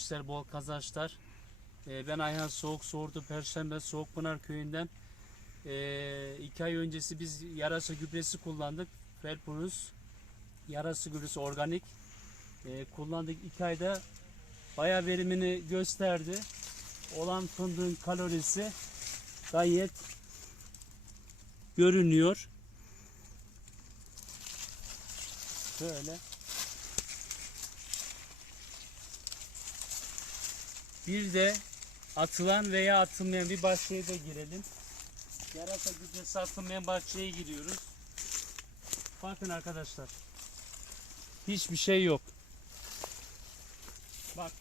işler, bol kazançlar. Ee, ben Ayhan Soğuk Soğurdu Perşembe Soğukpınar köyünden. Ee, iki ay öncesi biz yarasa gübresi kullandık. Felpurus yarasa gübresi organik. Ee, kullandık iki ayda bayağı verimini gösterdi. Olan fındığın kalorisi gayet görünüyor. Böyle. Bir de atılan veya atılmayan bir bahçeye de girelim. Yarasa gübresi atılmayan bahçeye giriyoruz. Bakın arkadaşlar. Hiçbir şey yok. Bak.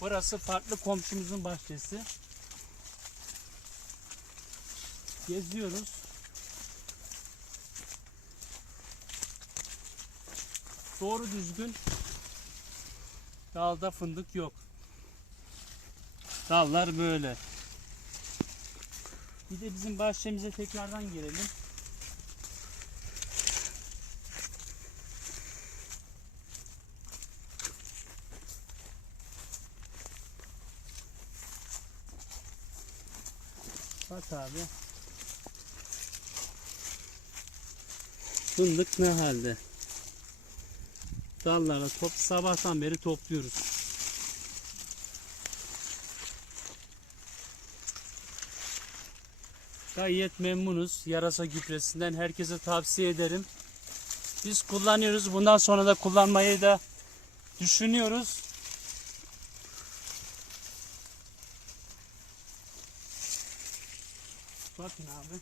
Burası farklı komşumuzun bahçesi. Geziyoruz. Doğru düzgün dalda fındık yok. Dallar böyle. Bir de bizim bahçemize tekrardan gelelim. Bak abi. Fındık ne halde? Dallara top sabahtan beri topluyoruz. Gayet memnunuz. Yarasa gübresinden herkese tavsiye ederim. Biz kullanıyoruz. Bundan sonra da kullanmayı da düşünüyoruz. Bakın abi.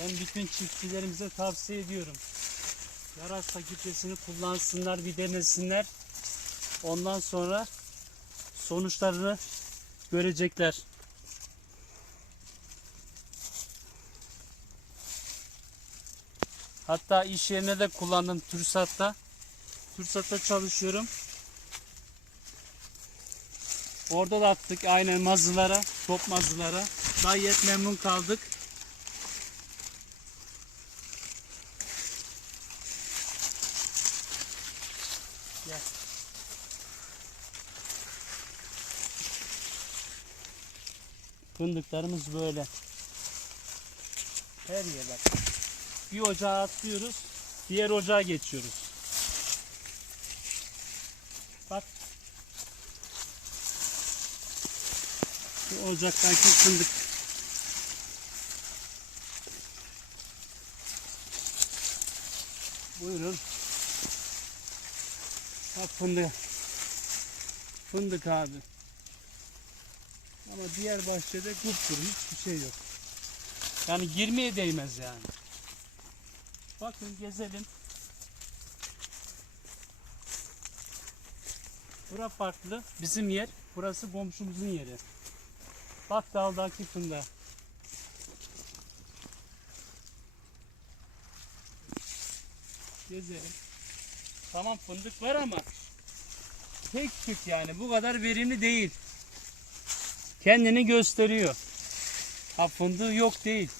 Ben bütün çiftçilerimize tavsiye ediyorum. Yarasa gübresini kullansınlar, bir denesinler. Ondan sonra sonuçlarını görecekler. Hatta iş yerine de kullandım TÜRSAT'ta. TÜRSAT'ta çalışıyorum. Orada da attık aynen mazılara, top mazılara. Gayet memnun kaldık. Fındıklarımız böyle. Her yer bak. Bir ocağa atlıyoruz, diğer ocağa geçiyoruz. Bak. Bu ocaktaki fındık. Buyurun. Bak fındık. Fındık abi. Ama diğer bahçede kupkuru hiçbir şey yok. Yani girmeye değmez yani. Bakın gezelim. Bura farklı. Bizim yer. Burası komşumuzun yeri. Bak daldaki fındığa. Gezelim. Tamam fındık var ama tek tük yani bu kadar verimli değil. Kendini gösteriyor. Ha fındığı yok değil.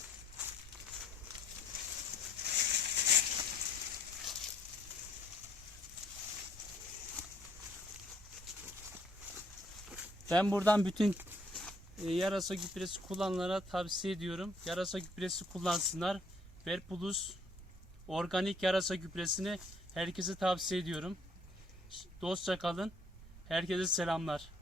Ben buradan bütün e, yarasa gübresi kullananlara tavsiye ediyorum. Yarasa gübresi kullansınlar. Verpulus organik yarasa gübresini herkese tavsiye ediyorum. Dostça kalın. Herkese selamlar.